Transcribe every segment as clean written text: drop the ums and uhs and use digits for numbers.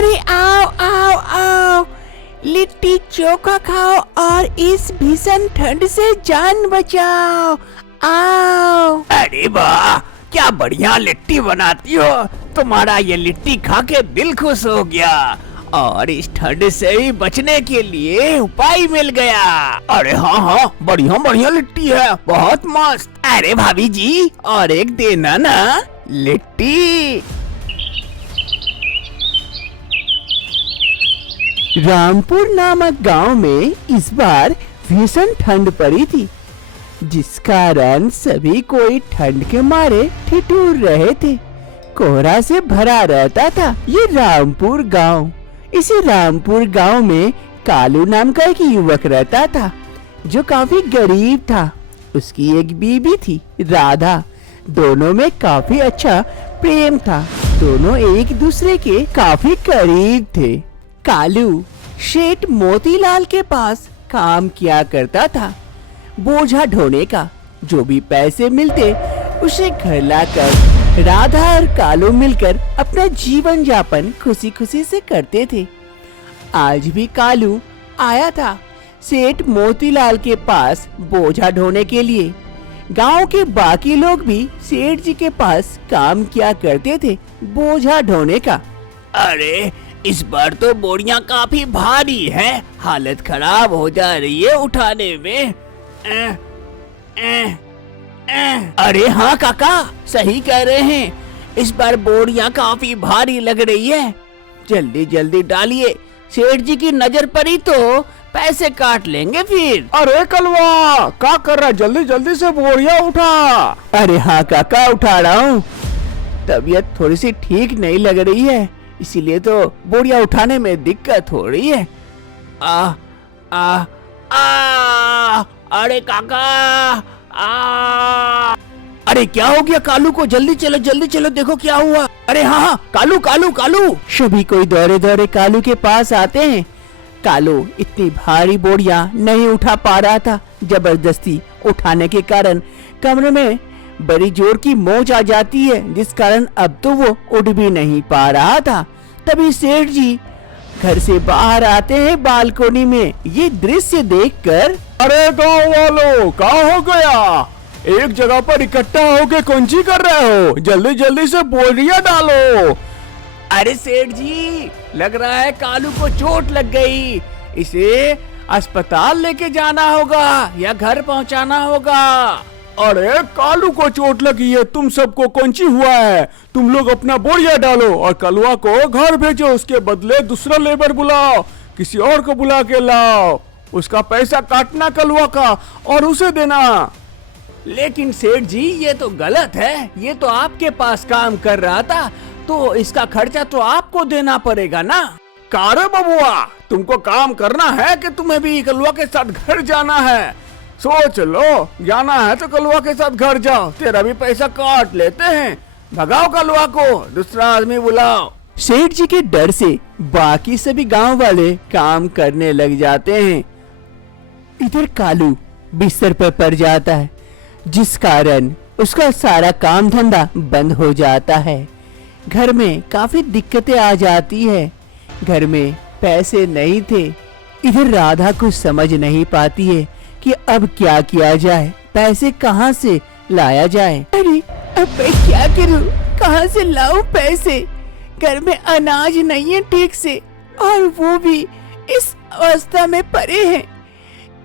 अरे आओ आओ आओ, लिट्टी चोखा खाओ और इस भीषण ठंड से जान बचाओ। आओ। अरे वाह, क्या बढ़िया लिट्टी बनाती हो। तुम्हारा ये लिट्टी खा के दिल खुश हो गया और इस ठंड से ही बचने के लिए उपाय मिल गया। अरे हाँ हाँ, बढ़िया बढ़िया लिट्टी है, बहुत मस्त। अरे भाभी जी, और एक देना ना लिट्टी। रामपुर नामक गांव में इस बार भीषण ठंड पड़ी थी, जिस कारण सभी कोई ठंड के मारे ठिठुर रहे थे। कोहरा से भरा रहता था ये रामपुर गांव। इसी रामपुर गांव में कालू नाम का एक युवक रहता था, जो काफी गरीब था। उसकी एक बीबी थी, राधा। दोनों में काफी अच्छा प्रेम था। दोनों एक दूसरे के काफी करीब थे। कालू शेठ मोतीलाल के पास काम किया करता था, बोझा ढोने का। जो भी पैसे मिलते उसे घर लाकर राधा और कालू मिलकर अपना जीवन यापन खुशी खुशी से करते थे। आज भी कालू आया था सेठ मोतीलाल के पास बोझा ढोने के लिए। गांव के बाकी लोग भी सेठ जी के पास काम किया करते थे, बोझा ढोने का। अरे इस बार तो बोरियां काफी भारी हैं, हालत खराब हो जा रही है उठाने में। अरे हाँ काका, सही कह रहे हैं, इस बार बोरियां काफी भारी लग रही है। जल्दी जल्दी डालिए, सेठ जी की नजर पड़ी तो पैसे काट लेंगे फिर। अरे कलवा, क्या कर रहा है? जल्दी जल्दी से बोरिया उठा। अरे हाँ काका, उठा रहा हूँ। तबीयत थोड़ी सी ठीक नहीं लग रही है, इसीलिए तो बोरिया उठाने में दिक्कत हो रही है। आ आ आ अरे काका, आ अरे क्या हो गया कालू को? जल्दी चलो, देखो क्या हुआ। अरे हाँ हाँ, कालू कालू कालू। सभी कोई दौड़े दौड़े कालू के पास आते हैं। कालू इतनी भारी बोरियां नहीं उठा पा रहा था। जबरदस्ती उठाने के कारण कमरे में बड़ी जोर की मोच आ जाती है, जिस कारण अब तो वो उठ भी नहीं पा रहा था। तभी सेठ जी घर से बाहर आते हैं बालकोनी में। ये दृश्य देखकर, अरे गाँव वालों, क्या हो गया? एक जगह पर इकट्ठा होके कौंची कर रहे हो? जल्दी जल्दी से बोरिया डालो। अरे सेठ जी, लग रहा है कालू को चोट लग गई। इसे अस्पताल लेके जाना होगा या घर पहुंचाना होगा। अरे कालू को चोट लगी है, तुम सबको कौंची हुआ है? तुम लोग अपना बोरिया डालो और कलवा को घर भेजो। उसके बदले दूसरा लेबर बुलाओ, किसी और को बुला के लाओ। उसका पैसा काटना कलवा का और उसे देना। लेकिन सेठ जी, ये तो गलत है। ये तो आपके पास काम कर रहा था, तो इसका खर्चा तो आपको देना पड़ेगा ना। कारे बबुआ, तुमको काम करना है कि तुम्हें भी कलवा के साथ घर जाना है? सोच लो, जाना है तो कलवा के साथ घर जाओ, तेरा भी पैसा काट लेते हैं। भगाओ कलवा को, दूसरा आदमी बुलाओ। सेठ जी के डर से बाकी सभी गांव वाले काम करने लग जाते हैं। इधर कालू बिस्तर पर पड़ जाता है, जिस कारण उसका सारा काम धंधा बंद हो जाता है। घर में काफी दिक्कतें आ जाती है। घर में पैसे नहीं थे। इधर राधा कुछ समझ नहीं पाती है कि अब क्या किया जाए, पैसे कहाँ से लाया जाए। अरे अब मैं क्या करूँ, कहाँ से लाऊं पैसे? घर में अनाज नहीं है ठीक से, और वो भी इस अवस्था में पड़े हैं।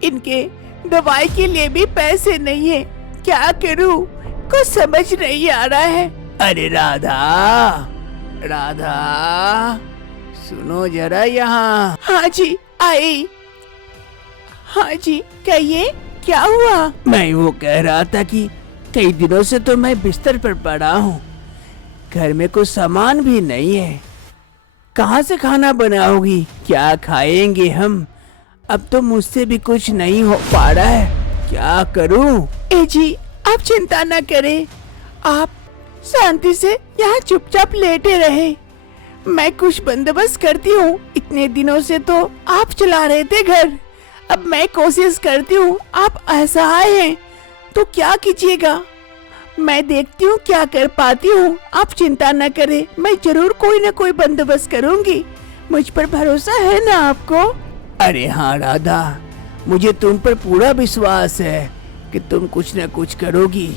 इनके दवाई के लिए भी पैसे नहीं है। क्या करूँ, कुछ समझ नहीं आ रहा है। अरे राधा, राधा, सुनो जरा यहाँ। हाँ जी, आई। हाँ जी, कहिए, क्या हुआ? मैं वो कह रहा था कि कई दिनों से तो मैं बिस्तर पर पड़ा हूँ, घर में कुछ सामान भी नहीं है। कहाँ से खाना बनाओगी? क्या खाएंगे हम? अब तो मुझसे भी कुछ नहीं हो पा रहा है, क्या करूँ? ए जी, आप चिंता न करें, आप शांति से यहाँ चुपचाप लेटे रहे। मैं कुछ बंदोबस्त करती हूँ। इतने दिनों से तो आप चला रहे थे घर, अब मैं कोशिश करती हूँ। आप असहाय हैं तो क्या कीजिएगा, मैं देखती हूँ क्या कर पाती हूँ। आप चिंता न करें, मैं जरूर कोई न कोई बंदोबस्त करूँगी। मुझ पर भरोसा है ना आपको? अरे हाँ राधा, मुझे तुम पर पूरा विश्वास है कि तुम कुछ न कुछ करोगी।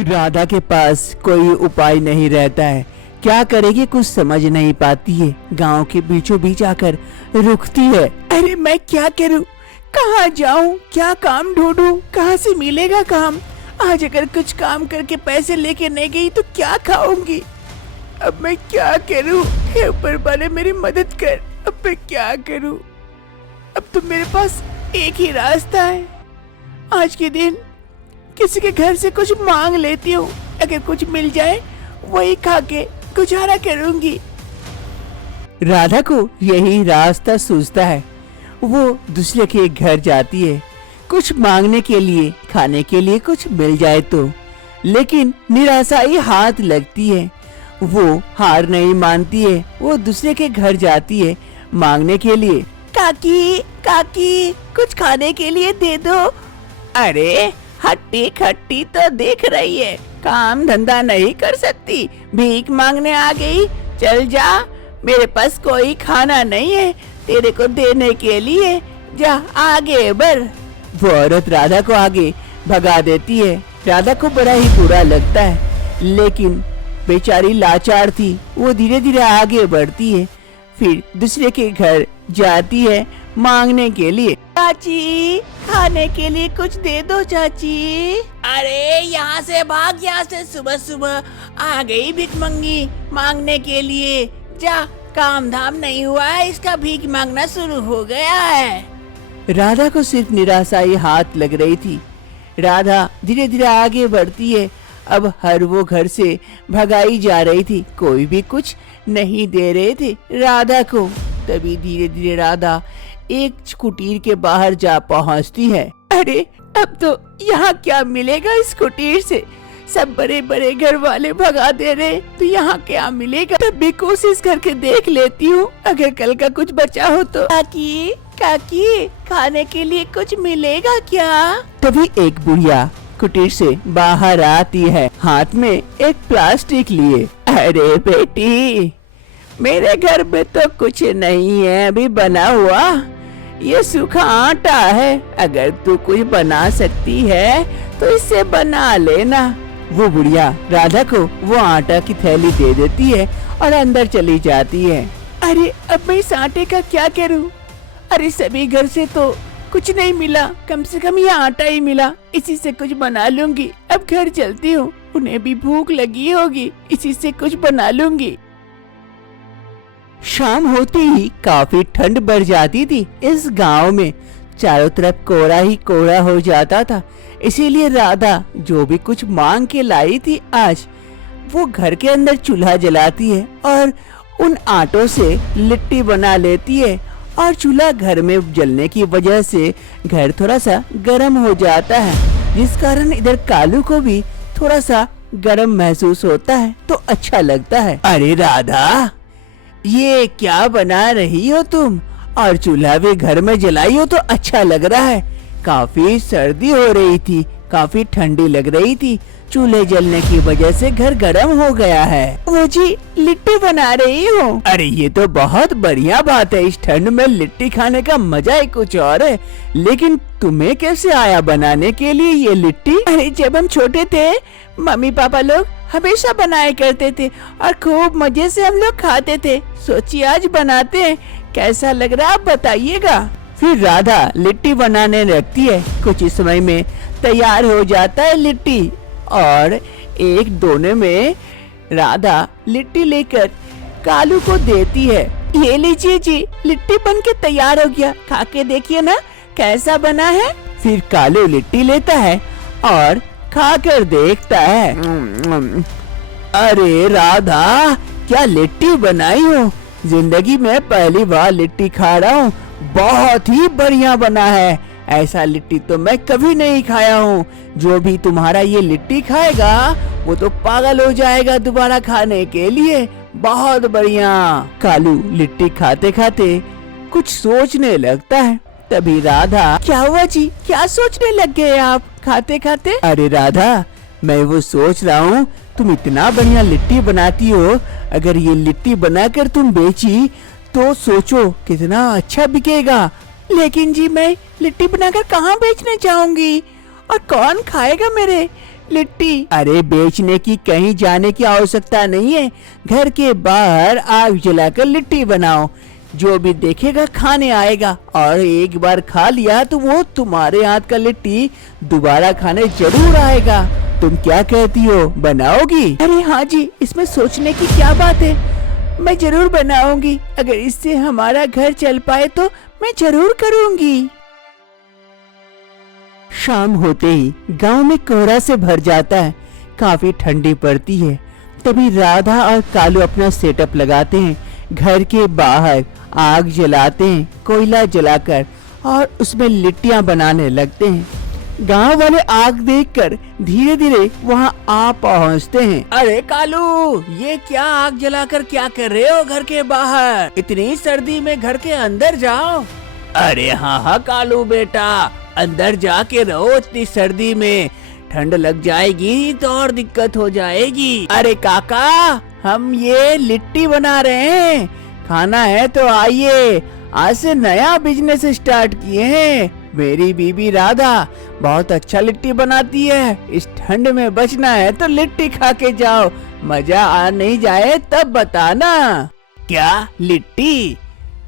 राधा के पास कोई उपाय नहीं रहता है, क्या करेगी कुछ समझ नहीं पाती है। गांव के बीचों बीच आकर रुकती है। अरे मैं क्या करूं, कहाँ जाऊं, क्या काम ढूंढूं, कहाँ से मिलेगा काम? आज अगर कुछ काम करके पैसे लेके नहीं गई तो क्या खाऊंगी? अब मैं क्या करूं? हे ऊपर वाले मेरी मदद कर, अब मैं क्या करूं? अब तो मेरे पास एक ही रास्ता है, आज के दिन किसी के घर से कुछ मांग लेती हूँ, अगर कुछ मिल जाए वही खा के गुजारा करूंगी। राधा को यही रास्ता सूझता है। वो दूसरे के घर जाती है कुछ मांगने के लिए, खाने के लिए कुछ मिल जाए तो, लेकिन निराशा ही हाथ लगती है। वो हार नहीं मानती है, वो दूसरे के घर जाती है मांगने के लिए। काकी काकी कुछ खाने के लिए दे दो। अरे हट्टी खट्टी तो देख रही है, काम धंधा नहीं कर सकती, भीख मांगने आ गई। चल जा, मेरे पास कोई खाना नहीं है तेरे को देने के लिए, जा आगे बढ़। वो औरत राधा को आगे भगा देती है। राधा को बड़ा ही बुरा लगता है, लेकिन बेचारी लाचार थी, वो धीरे धीरे आगे बढ़ती है, फिर दूसरे के घर जाती है मांगने के लिए। चाची खाने के लिए कुछ दे दो चाची। अरे यहाँ से भाग, यहाँ से सुबह सुबह आ गई भिखमंगी मांगने के लिए। जा, काम धाम नहीं हुआ है, इसका भीख मांगना शुरू हो गया है। राधा को सिर्फ निराशा ही हाथ लग रही थी। राधा धीरे धीरे आगे बढ़ती है, अब हर वो घर से भगाई जा रही थी, कोई भी कुछ नहीं दे रहे थे राधा को। तभी धीरे धीरे राधा एक कुटीर के बाहर जा पहुंचती है। अरे अब तो यहाँ क्या मिलेगा इस कुटीर से, सब बड़े बड़े घर वाले भगा दे रहे, तो यहाँ क्या मिलेगा? तब भी कोशिश करके देख लेती हूँ, अगर कल का कुछ बचा हो तो। काकी काकी खाने के लिए कुछ मिलेगा क्या? तभी एक बुढ़िया कुटीर से बाहर आती है, हाथ में एक प्लास्टिक लिए। अरे बेटी, मेरे घर में तो कुछ नहीं है अभी बना हुआ, ये सूखा आटा है, अगर तू कुछ बना सकती है तो इससे बना लेना। वो बुढ़िया राधा को वो आटा की थैली दे देती है और अंदर चली जाती है। अरे अब मैं इस आटे का क्या करूं? अरे सभी घर से तो कुछ नहीं मिला, कम से कम ये आटा ही मिला, इसी से कुछ बना लूंगी। अब घर चलती हूँ, उन्हें भी भूख लगी होगी, इसी से कुछ बना लूंगी। शाम होते ही काफी ठंड बढ़ जाती थी। इस गांव में चारों तरफ कोहरा ही कोहरा हो जाता था, इसीलिए राधा जो भी कुछ मांग के लाई थी आज, वो घर के अंदर चूल्हा जलाती है और उन आटों से लिट्टी बना लेती है। और चूल्हा घर में जलने की वजह से घर थोड़ा सा गर्म हो जाता है, जिस कारण इधर कालू को भी थोड़ा सा गर्म महसूस होता है, तो अच्छा लगता है। अरे राधा, ये क्या बना रही हो तुम? और चूल्हा भी घर में जलाई हो तो अच्छा लग रहा है। काफी सर्दी हो रही थी, काफी ठंडी लग रही थी, चूल्हे जलने की वजह से घर गर्म हो गया है। वो जी लिट्टी बना रही हूँ। अरे ये तो बहुत बढ़िया बात है, इस ठंड में लिट्टी खाने का मजा ही कुछ और है। लेकिन तुम्हें कैसे आया बनाने के लिए ये लिट्टी? अरे जब हम छोटे थे, मम्मी पापा लोग हमेशा बनाया करते थे और खूब मजे से हम लोग खाते थे। सोचिए आज बनाते हैं, कैसा लग रहा है आप बताइएगा। फिर राधा लिट्टी बनाने लगती है, कुछ ही समय में तैयार हो जाता है लिट्टी। और एक दोने में राधा लिट्टी लेकर कालू को देती है। ये लीजिए जी, लिट्टी बन के तैयार हो गया, खा के देखिए ना कैसा बना है। फिर कालू लिट्टी लेता है और खाकर देखता है। अरे राधा, क्या लिट्टी बनाई हो, जिंदगी में पहली बार लिट्टी खा रहा हूँ, बहुत ही बढ़िया बना है। ऐसा लिट्टी तो मैं कभी नहीं खाया हूँ। जो भी तुम्हारा ये लिट्टी खाएगा वो तो पागल हो जाएगा दोबारा खाने के लिए। बहुत बढ़िया। कालू लिट्टी खाते खाते कुछ सोचने लगता है। तभी राधा, क्या हुआ जी, क्या सोचने लग गए आप खाते खाते? अरे राधा, मैं वो सोच रहा हूँ तुम इतना बढ़िया लिट्टी बनाती हो, अगर ये लिट्टी बनाकर तुम बेची तो सोचो कितना अच्छा बिकेगा। लेकिन जी मैं लिट्टी बनाकर कहाँ बेचने जाऊंगी और कौन खाएगा मेरे लिट्टी? अरे बेचने की कहीं जाने की आवश्यकता नहीं है, घर के बाहर आग जलाकर लिट्टी बनाओ, जो भी देखेगा खाने आएगा, और एक बार खा लिया तो वो तुम्हारे हाथ का लिट्टी दोबारा खाने जरूर आएगा। तुम क्या कहती हो, बनाओगी? अरे हाँ जी, इसमें सोचने की क्या बात है, मैं जरूर बनाऊंगी। अगर इससे हमारा घर चल पाए तो मैं जरूर करूंगी। शाम होते ही गांव में कोहरा से भर जाता है, काफी ठंडी पड़ती है। तभी राधा और कालू अपना सेटअप लगाते हैं, घर के बाहर आग जलाते हैं, कोयला जलाकर, और उसमें लिट्टियां बनाने लगते हैं। गांव वाले आग देखकर धीरे धीरे वहां आ पहुंचते हैं। अरे कालू, ये क्या आग जलाकर क्या कर रहे हो घर के बाहर? इतनी सर्दी में घर के अंदर जाओ। अरे हाँ कालू बेटा, अंदर जाके रहो, इतनी सर्दी में ठंड लग जाएगी तो और दिक्कत हो जाएगी। अरे काका, हम ये लिट्टी बना रहे हैं, खाना है तो आइए, आज से नया बिजनेस स्टार्ट किए हैं। मेरी बीबी राधा बहुत अच्छा लिट्टी बनाती है, इस ठंड में बचना है तो लिट्टी खा के जाओ, मजा आ नहीं जाए तब बताना। क्या लिट्टी?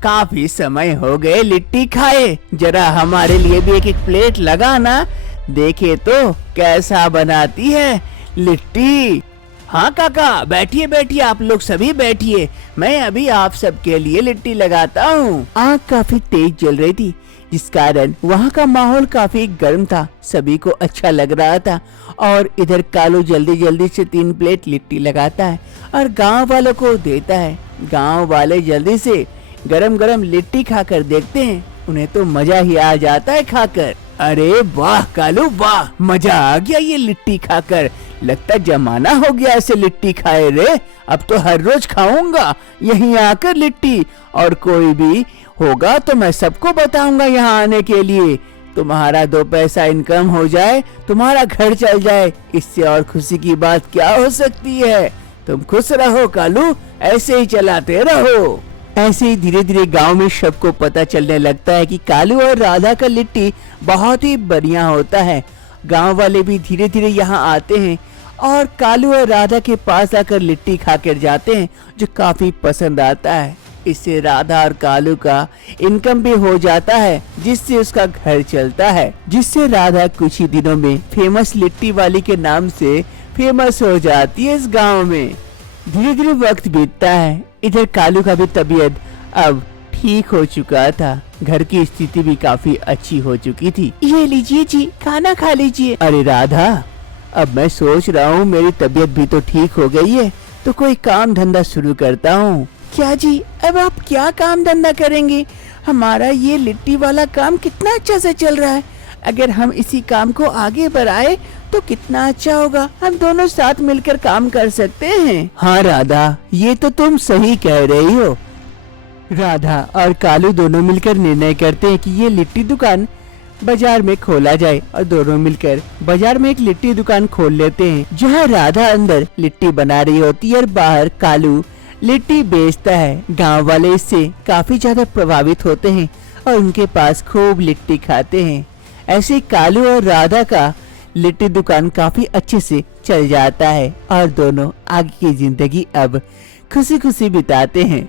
काफी समय हो गए लिट्टी खाए, जरा हमारे लिए भी एक एक प्लेट लगाना, देखे तो कैसा बनाती है लिट्टी। हाँ काका, बैठिए बैठिए, आप लोग सभी बैठिए, मैं अभी आप सबके लिए लिट्टी लगाता हूँ। आग काफी तेज जल रही थी, जिस कारण वहाँ का माहौल काफी गर्म था, सभी को अच्छा लग रहा था। और इधर कालू जल्दी जल्दी से 3 प्लेट लिट्टी लगाता है और गांव वालों को देता है। गांव वाले जल्दी से गरम गरम लिट्टी खाकर देखते हैं, उन्हें तो मजा ही आ जाता है खाकर। अरे वाह कालू वाह, मजा आ गया ये लिट्टी खाकर, लगता जमाना हो गया ऐसे लिट्टी खाए रे, अब तो हर रोज खाऊंगा यहीं आकर लिट्टी, और कोई भी होगा तो मैं सबको बताऊंगा यहाँ आने के लिए। तुम्हारा 2 पैसा इनकम हो जाए, तुम्हारा घर चल जाए, इससे और खुशी की बात क्या हो सकती है। तुम खुश रहो कालू, ऐसे ही चलाते रहो। ऐसे ही धीरे धीरे गांव में सबको पता चलने लगता है कि कालू और राधा का लिट्टी बहुत ही बढ़िया होता है। गांव वाले भी धीरे धीरे यहाँ आते हैं और कालू और राधा के पास आकर लिट्टी खाकर जाते हैं, जो काफी पसंद आता है। इससे राधा और कालू का इनकम भी हो जाता है, जिससे उसका घर चलता है, जिससे राधा कुछ ही दिनों में फेमस लिट्टी वाली के नाम से फेमस हो जाती है इस गांव में। धीरे धीरे वक्त बीतता है, इधर कालू का भी तबीयत अब ठीक हो चुका था, घर की स्थिति भी काफी अच्छी हो चुकी थी। ये लीजिए जी, खाना खा लीजिए। अरे राधा, अब मैं सोच रहा हूँ मेरी तबीयत भी तो ठीक हो गई है, तो कोई काम धंधा शुरू करता हूँ। क्या जी, अब आप क्या काम धंधा करेंगे? हमारा ये लिट्टी वाला काम कितना अच्छा से चल रहा है, अगर हम इसी काम को आगे बढ़ाए तो कितना अच्छा होगा, हम दोनों साथ मिलकर काम कर सकते हैं। हाँ राधा, ये तो तुम सही कह रही हो। राधा और कालू दोनों मिलकर निर्णय करते हैं कि ये लिट्टी दुकान बाजार में खोला जाए, और दोनों मिलकर बाजार में एक लिट्टी दुकान खोल लेते हैं, जहाँ राधा अंदर लिट्टी बना रही होती है और बाहर कालू लिट्टी बेचता है। गांव वाले इससे काफी ज्यादा प्रभावित होते हैं और उनके पास खूब लिट्टी खाते हैं। ऐसे कालू और राधा का लिट्टी दुकान काफी अच्छे से चल जाता है और दोनों आगे की जिंदगी अब खुशी खुशी बिताते हैं।